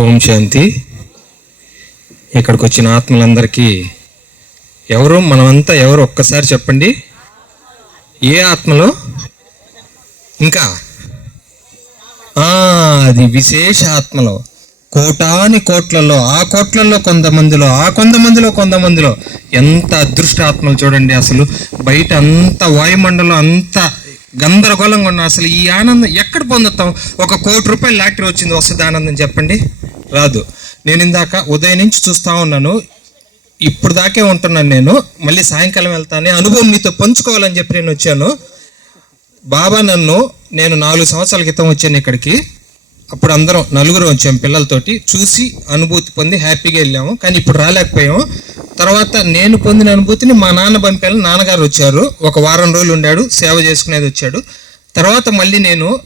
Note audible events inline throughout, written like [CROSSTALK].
ఓం శాంతి. ఇక్కడికి వచ్చిన ఆత్మలందరికీ ఎవరు మనమంతా ఎవరు ఒక్కసారి చెప్పండి. ఏ ఆత్మలో? ఇంకా? అది విశేష ఆత్మలో. కోటాని కోట్లలో ఆ కోట్లలో కొంతమందిలో ఆ కొంతమందిలో కొంతమందిలో ఎంత అదృష్ట ఆత్మలు చూడండి అసలు. బయట అంత వాయుమండలం అంత గందరగోళంగా ఉన్న అసలు ఈ ఆనందం ఎక్కడ పొందుతాం? ఒక కోటి రూపాయలు లాటరీ వచ్చింది వస్తుంది ఆనందం చెప్పండి? రాదు. నేను ఇందాక ఉదయం నుంచి చూస్తా ఉన్నాను. ఇప్పుడు దాకే ఉంటున్నాను నేను. మళ్ళీ సాయంకాలం వెళ్తానే అనుభవం మీతో పంచుకోవాలని చెప్పి నేను వచ్చాను. బాబా నన్ను నేను నాలుగు సంవత్సరాల క్రితం వచ్చాను ఇక్కడికి. అప్పుడు అందరం నలుగురు వచ్చాం పిల్లలతోటి. చూసి అనుభూతి పొంది హ్యాపీగా వెళ్ళాము. కానీ ఇప్పుడు రాలేకపోయాము తర్వాత నేను పొందిన అనుభూతిని మా నాన్న పంపాను నాన్నగారు వచ్చారు. ఒక వారం రోజులు ఉండాడు. సేవ చేసుకునేది వచ్చాడు. తర్వాత మళ్ళీ నేను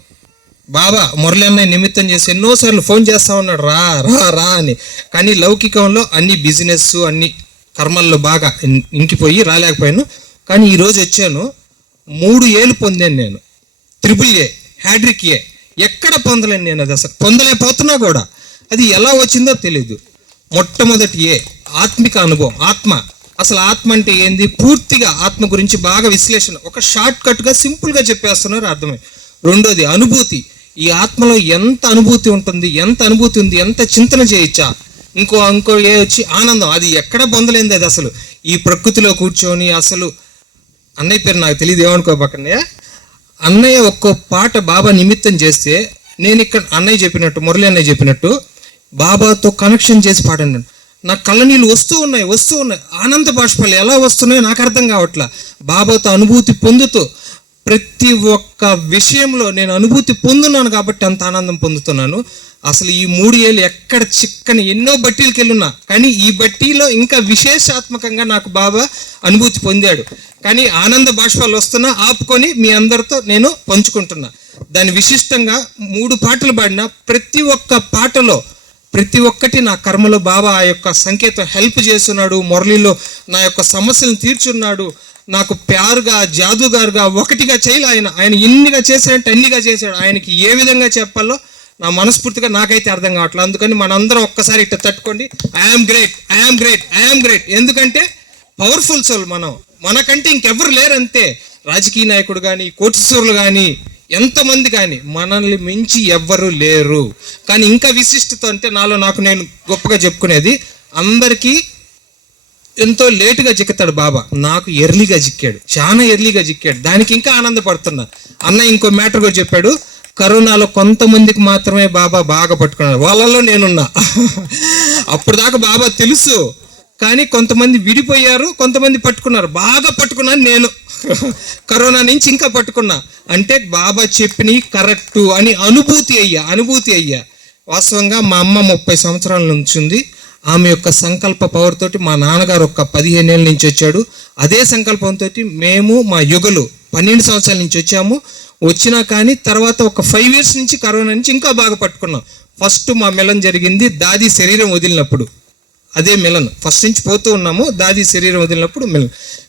బాబా మురళి అన్నయ్య నిమిత్తం చేసి ఎన్నోసార్లు ఫోన్ చేస్తా ఉన్నాడు. రా రా రా అని. కానీ లౌకికంలో అన్ని బిజినెస్ అన్ని కర్మల్లో బాగా ఇంకిపోయి రాలేకపోయాను. కానీ ఈరోజు వచ్చాను. మూడు ఏళ్ళు పొందాను నేను. Triple A hattrick A. ఎక్కడ పొందలేను నేను అది అసలు పొందలేకపోతున్నా కూడా. అది ఎలా వచ్చిందో తెలియదు మొట్టమొదటి ఏ? ఆత్మిక అనుభవం ఆత్మ. అసలు ఆత్మ అంటే ఏంది? పూర్తిగా ఆత్మ గురించి బాగా విశ్లేషణ. ఒక షార్ట్ కట్గా సింపుల్గా చెప్పేస్తున్నారు అర్థమే. రెండోది అనుభూతి. ఈ ఆత్మలో ఎంత అనుభూతి ఉంటుంది ఎంత అనుభూతి ఉంది ఎంత చింతన చేయొచ్చా? ఇంకో ఇంకో ఏ వచ్చి ఆనందం. అది ఎక్కడ పొందలేంది అది అసలు. ఈ ప్రకృతిలో కూర్చొని అసలు అన్నయ్య పేరు నాకు తెలియదు ఏమనుకో పక్కనే అన్నయ్య ఒక్కో పాట బాబా నిమిత్తం చేస్తే నేను ఇక్కడ అన్నయ్య చెప్పినట్టు మురళి అన్నయ్య చెప్పినట్టు బాబాతో కనెక్షన్ చేసి పాడాను నా కళ్ళ నీళ్ళు వస్తూ ఉన్నాయి వస్తూ ఉన్నాయి. ఆనంద బాష్పాలు ఎలా వస్తున్నాయో నాకు అర్థం కావట్లా. బాబాతో అనుభూతి పొందుతూ ప్రతి ఒక్క విషయంలో నేను అనుభూతి పొందున్నాను కాబట్టి అంత ఆనందం పొందుతున్నాను. అసలు ఈ మూడు ఏళ్ళు ఎక్కడ చిక్కని ఎన్నో బట్టీలకు వెళ్ళున్నా కానీ ఈ బట్టీలో ఇంకా విశేషాత్మకంగా నాకు బాబా అనుభూతి పొందాడు. కానీ ఆనంద బాష్పాలు వస్తున్నా ఆపుకొని మీ అందరితో నేను పంచుకుంటున్నా. దాని విశిష్టంగా మూడు పాటలు పాడిన ప్రతి ఒక్క పాటలో ప్రతి ఒక్కటి నా కర్మలో బాబా ఆ యొక్క సంకేతం హెల్ప్ చేస్తున్నాడు మురళిలో నా యొక్క సమస్యలను తీర్చున్నాడు నాకు ప్యారుగా జాదుగారుగా ఒకటిగా చేయాలి ఆయన. ఆయన ఇన్నిగా చేశాడంటే అన్నిగా చేశాడు. ఆయనకి ఏ విధంగా చెప్పాలో నా మనస్ఫూర్తిగా నాకైతే అర్థం కావట్లేదు. అందుకని మనందరం ఒక్కసారి ఇట్లా తట్టుకోండి. I am great I am great I am great ఎందుకంటే పవర్ఫుల్ సోల్ మనం. మనకంటే ఇంకెవ్వరు లేరంతే రాజకీయ నాయకుడు కానీ కోటీశ్వరులు కానీ ఎంతమంది కానీ మనల్ని మించి ఎవ్వరు లేరు. కానీ ఇంకా విశిష్టత అంటే నాలో నాకు నేను గొప్పగా చెప్పుకునేది అందరికీ ఎంతో లేటుగా చిక్కుతాడు బాబా. నాకు ఎర్లీగా చిక్కాడు చాలా ఎర్లీగా చిక్కాడు దానికి ఇంకా ఆనందపడుతున్నా. అన్న ఇంకో మ్యాటర్ కూడా చెప్పాడు. కరోనాలో కొంతమందికి మాత్రమే బాబా బాగా పట్టుకున్నాడు. వాళ్ళలో నేనున్నా. అప్పుడు దాకా బాబా తెలుసు. కానీ కొంతమంది విడిపోయారు కొంతమంది పట్టుకున్నారు. బాగా పట్టుకున్నాను నేను. కరోనా నుంచి ఇంకా పట్టుకున్నా. అంటే బాబా చెప్పిన కరెక్టు అని అనుభూతి అయ్యా అనుభూతి అయ్యా. వాస్తవంగా మా అమ్మ ముప్పై సంవత్సరాల నుంచి ఉంది. ఆమె యొక్క సంకల్ప పవర్తోటి మా నాన్నగారు ఒక పదిహేను ఏళ్ళ నుంచి వచ్చాడు. అదే సంకల్పంతో మేము మా యుగలు పన్నెండు సంవత్సరాల నుంచి వచ్చాము. వచ్చినా కానీ తర్వాత ఒక ఫైవ్ ఇయర్స్ నుంచి కరోనా నుంచి ఇంకా బాగా పట్టుకున్నాం. ఫస్ట్ మా మిలన్ జరిగింది దాది శరీరం వదిలినప్పుడు. అదే మిలన్. ఫస్ట్ నుంచి పోతూ ఉన్నాము దాది శరీరం వదిలినప్పుడు మిలన్.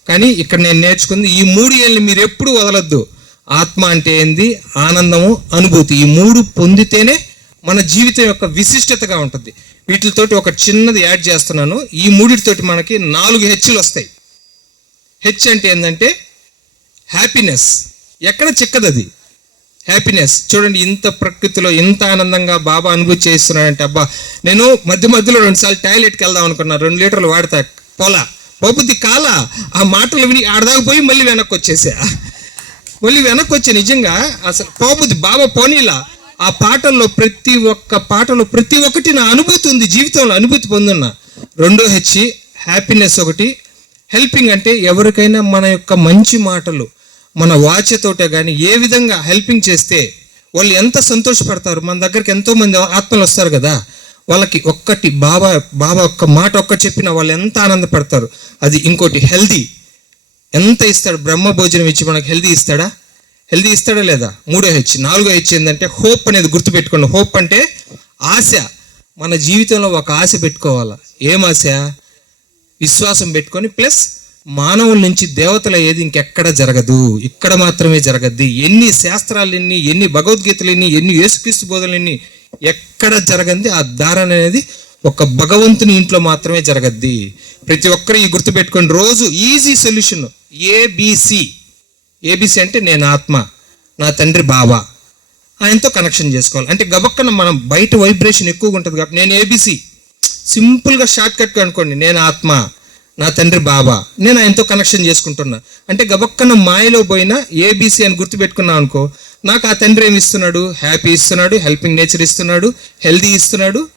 కానీ ఇక్కడ నేను నేర్చుకుంది ఈ మూడు ఏళ్ళు మీరు ఎప్పుడు వదలొద్దు. ఆత్మ అంటే ఏంది? ఆనందము అనుభూతి. ఈ మూడు పొందితేనే మన జీవితం యొక్క విశిష్టతగా ఉంటుంది. వీటితోటి ఒక చిన్నది యాడ్ చేస్తున్నాను. ఈ మూడిటితోటి మనకి నాలుగు హెచ్లు వస్తాయి. హెచ్ అంటే ఏంటంటే హ్యాపీనెస్ ఎక్కడ చిక్కదు అది హ్యాపీనెస్ చూడండి ఇంత ప్రకృతిలో ఇంత ఆనందంగా బాబా అనుభూతి చేస్తున్నాడంటే అబ్బా నేను మధ్య మధ్యలో రెండుసార్లు టాయిలెట్కి వెళ్దాం అనుకున్నా రెండు లీటర్లు వాడతా పోలా. పోబుద్ది కాలా? ఆ మాటలు విని ఆడదాకా పోయి మళ్ళీ వెనక్కి వచ్చేసా. మళ్ళీ వెనక్కి వచ్చే నిజంగా అసలు పోబుద్ది బాబా పోనీలా. ఆ పాటల్లో ప్రతి ఒక్క పాటలో ప్రతి ఒక్కటి నా అనుభూతి ఉంది జీవితంలో అనుభూతి పొందున్నా. రెండో హెచ్చి హ్యాపీనెస్ ఒకటి. హెల్పింగ్ అంటే ఎవరికైనా మన యొక్క మంచి మాటలు. మన వాచ్యతోటే కానీ ఏ విధంగా హెల్పింగ్ చేస్తే వాళ్ళు ఎంత సంతోషపడతారు? మన దగ్గరికి ఎంతోమంది ఆత్మలు వస్తారు కదా. వాళ్ళకి ఒక్కటి బాబా బాబా ఒక్క మాట ఒక్క చెప్పిన వాళ్ళు ఎంత ఆనందపడతారు? అది ఇంకోటి హెల్దీ. ఎంత ఇస్తాడు? బ్రహ్మ భోజనం ఇచ్చి మనకు హెల్దీ ఇస్తాడా? హెల్దీ ఇస్తాడా లేదా? మూడో హెచ్. నాలుగో హెచ్ ఏంటంటే హోప్ అనేది గుర్తుపెట్టుకోండి. హోప్ అంటే ఆశ. మన జీవితంలో ఒక ఆశ పెట్టుకోవాలా? ఏం ఆశ? విశ్వాసం పెట్టుకొని ప్లస్ మానవుల నుంచి దేవతల ఏది ఇంకెక్కడ జరగదు. ఇక్కడ మాత్రమే జరగద్ది. ఎన్ని శాస్త్రాలన్నీ ఎన్ని భగవద్గీతలన్నీ ఎన్ని యేసుక్రీస్తు బోధనలు ఎక్కడ జరగంది ఆ దారణ అనేది ఒక భగవంతుని ఇంట్లో మాత్రమే జరగద్ది. ప్రతి ఒక్కరు ఈ గుర్తుపెట్టుకొని రోజు ఈజీ సొల్యూషన్ ఏబిసి. ఏబిసి అంటే నేను ఆత్మ నా తండ్రి బాబా ఆయనతో కనెక్షన్ చేసుకోవాలి. అంటే గబక్కన మనం బయట వైబ్రేషన్ ఎక్కువగా ఉంటుంది కాబట్టి నేను ఏబిసి. సింపుల్గా షార్ట్ కట్ అనుకోండి నేను ఆత్మ. నా తండ్రి బాబా. నేను ఆయనతో కనెక్షన్ చేసుకుంటున్నా. అంటే గబక్కన మాయలో పోయినా ఏబీసీ అని గుర్తుపెట్టుకున్నాను అనుకో నాకు ఆ తండ్రి ఏమి ఇస్తున్నాడు? హ్యాపీ ఇస్తున్నాడు హెల్పింగ్ నేచర్ ఇస్తున్నాడు హెల్దీ ఇస్తున్నాడు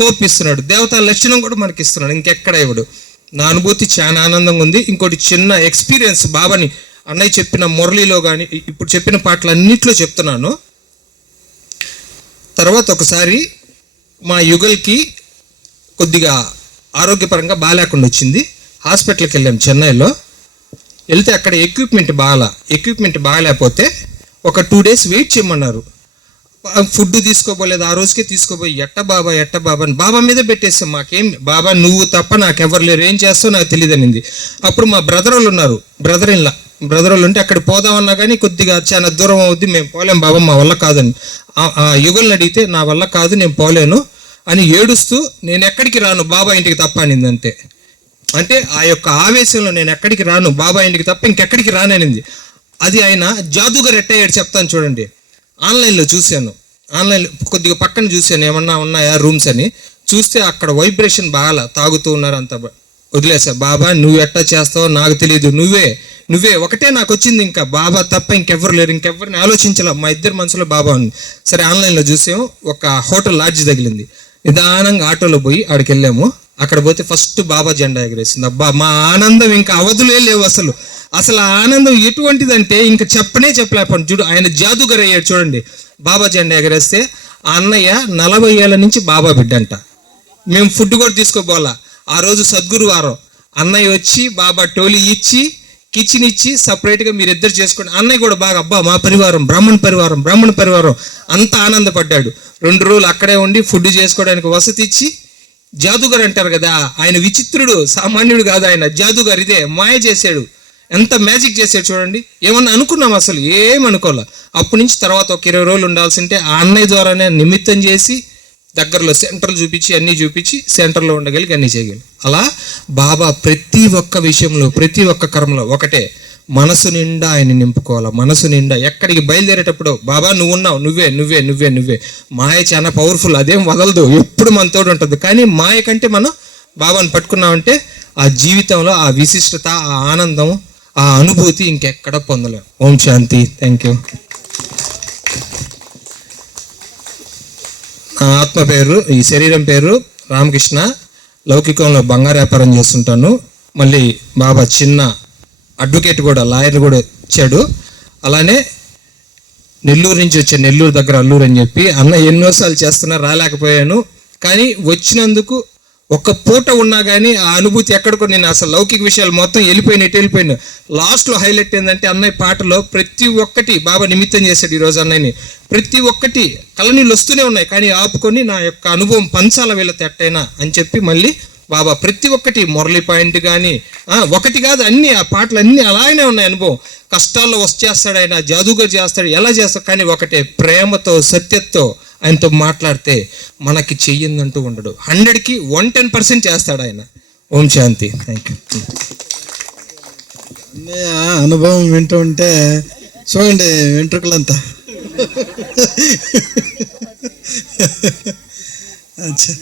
హోప్ ఇస్తున్నాడు. దేవతా లక్షణం కూడా మనకి ఇస్తున్నాడు. ఇంకెక్కడ ఇవ్వడు. నా అనుభూతి చాలా ఆనందంగా ఉంది. ఇంకోటి చిన్న ఎక్స్పీరియన్స్ బాబాని అన్నయ్య చెప్పిన మురళిలో కానీ ఇప్పుడు చెప్పిన పాటలు చెప్తున్నాను. తర్వాత ఒకసారి మా యుగల్కి కొద్దిగా ఆరోగ్యపరంగా బాగాలేకుండా వచ్చింది. హాస్పిటల్కి వెళ్ళాం చెన్నైలో. వెళ్తే అక్కడ ఎక్విప్మెంట్ బాగా ఎక్విప్మెంట్ బాగాలేకపోతే ఒక టూ డేస్ వెయిట్ చేయమన్నారు. ఫుడ్ తీసుకోపోలేదు ఆ రోజుకే తీసుకోపోయి ఎట్ట బాబా ఎట్ట బాబా అని బాబా మీద పెట్టేసాం మాకేం బాబా నువ్వు తప్ప నాకెవరు లేరు ఏం చేస్తావు నాకు తెలియదు అనింది. అప్పుడు మా బ్రదర్ వాళ్ళు ఉన్నారు బ్రదర్ ఇన్లా బ్రదర్ వాళ్ళు ఉంటే అక్కడ పోదామన్నా కానీ కొద్దిగా చాలా దూరం అవుద్ది మేము పోలేం బాబా మా వల్ల కాదని. ఆ- యుగల్ని అడిగితే నా వల్ల కాదు నేను పోలేను అని ఏడుస్తూ నేను ఎక్కడికి రాను బాబా ఇంటికి తప్ప అనిందంతే అంటే ఆ యొక్క ఆవేశంలో నేను ఎక్కడికి రాను బాబా ఇంటికి తప్ప ఇంకెక్కడికి రాననింది. అది ఆయన జాదుగర్ ఎట్టయ్యాడు చెప్తాను చూడండి. ఆన్లైన్లో చూశాను. ఆన్లైన్ కొద్దిగా పక్కన చూశాను ఏమన్నా ఉన్నాయా రూమ్స్ అని. చూస్తే అక్కడ వైబ్రేషన్ బాగా తాగుతూ ఉన్నారు అంత వదిలేసా బాబా నువ్వు ఎట్టా చేస్తావో నాకు తెలియదు నువ్వే నువ్వే ఒకటే నాకు వచ్చింది ఇంకా. బాబా తప్ప ఇంకెవ్వరు లేరు ఇంకెవ్వరిని ఆలోచించలే. మా ఇద్దరు మనసులో బాబా ఉంది. సరే ఆన్లైన్లో చూసాము ఒక హోటల్ లాడ్జ్ తగిలింది. నిదానంగా ఆటోలో పోయి ఆడికి వెళ్ళాము. అక్కడ పోతే ఫస్ట్ బాబా జెండా ఎగరేసింది అబ్బా మా ఆనందం ఇంకా అవధులే లేవు అసలు. అసలు ఆనందం ఎటువంటిదంటే ఇంకా చెప్పనే చెప్పలేకపోండి చూడు ఆయన జాదుగర్ అయ్యాడు చూడండి. బాబా జెండా ఎగరేస్తే ఆ అన్నయ్య నలభై ఏళ్ళ నుంచి బాబా బిడ్డంట మేము ఫుడ్ కూడా తీసుకోపోవాలా ఆ రోజు సద్గురువారం. అన్నయ్య వచ్చి బాబా టోలీ ఇచ్చి కిచెన్ ఇచ్చి సపరేట్గా మీరు ఇద్దరు చేసుకోండి. అన్నయ్య కూడా బాగా అబ్బా మా పరివారం బ్రాహ్మణ పరివారం బ్రాహ్మణ పరివారం అంత ఆనందపడ్డాడు. రెండు రోజులు అక్కడే ఉండి ఫుడ్ చేసుకోవడానికి వసతి ఇచ్చి జాదుగర్ అంటారు కదా ఆయన విచిత్రుడు సామాన్యుడు కాదు ఆయన. జాదుగర్ ఇదే మాయ చేశాడు. ఎంత మ్యాజిక్ చేశాడు చూడండి. ఏమన్నా అనుకున్నాం అసలు? ఏమనుకోలే అప్పటి నుంచి తర్వాత ఒక ఇరవై రోజులు ఉండాల్సింటే ఆ అన్నయ్య ద్వారానే నిమిత్తం చేసి దగ్గరలో సెంటర్లు చూపించి అన్నీ చూపించి సెంటర్లో ఉండగలిగి అన్నీ చేయగలి అలా బాబా ప్రతి ఒక్క విషయంలో ప్రతి ఒక్క కర్మలో ఒకటే. మనసు నిండా ఆయన నింపుకోవాలా? మనసు నిండా. ఎక్కడికి బయలుదేరేటప్పుడు బాబా నువ్వు ఉన్నావు నువ్వే నువ్వే నువ్వే నువ్వే. మాయ చాలా పవర్ఫుల్ అదేం వదలదు. ఎప్పుడు మనతో ఉంటుంది. కానీ మాయ కంటే మనం బాబాను పట్టుకున్నామంటే ఆ జీవితంలో ఆ విశిష్టత ఆ ఆనందం ఆ అనుభూతి ఇంకెక్కడ పొందలేం. ఓం శాంతి. థ్యాంక్ యూ నా ఆత్మ పేరు ఈ శరీరం పేరు రామకృష్ణ. లౌకికంలో బంగారు వ్యాపారం చేస్తుంటాను. మళ్ళీ బాబా చిన్న అడ్వకేట్ కూడా లాయర్ కూడా ఇచ్చాడు అలానే నెల్లూరు నుంచి వచ్చాను నెల్లూరు దగ్గర అల్లూరు అని చెప్పి అన్న ఎన్నోసార్లు చేస్తున్నా రాలేకపోయాను. కానీ వచ్చినందుకు ఒక్క పూట ఉన్నా కానీ ఆ అనుభూతి ఎక్కడికో నేను అసలు లౌకిక విషయాలు మొత్తం వెళ్ళిపోయిన ఎటు వెళ్ళిపోయిన. లాస్ట్లో హైలైట్ ఏంటంటే అన్నయ్య పాటలో ప్రతి ఒక్కటి బాబా నిమిత్తం చేశాడు ఈరోజు అన్నయ్యని. ప్రతి ఒక్కటి కలనీళ్ళు వస్తూనే ఉన్నాయి. కానీ ఆపుకొని నా యొక్క అనుభవం పంచాల వీళ్ళ ఎట్టయినా అని చెప్పి మళ్ళీ బాబా ప్రతి ఒక్కటి మురళి పాయింట్ కానీ ఒకటి కాదు అన్ని ఆ పాటలు అన్ని అలాగనే ఉన్నాయి అనుభవం. కష్టాల్లో వచ్చేస్తాడు ఆయన జాదుగా చేస్తాడు ఎలా చేస్తాడు కానీ ఒకటే ప్రేమతో సత్యతో ఆయనతో మాట్లాడితే మనకి చెయ్యిందంటూ ఉండడు. హండ్రెడ్కి వన్ టెన్ పర్సెంట్ చేస్తాడు ఆయన. ఓం శాంతి. థ్యాంక్ యూ అనుభవం వింటూ ఉంటే చూడండి వెంట్రుకలంతా. [LAUGHS] అచ్చా.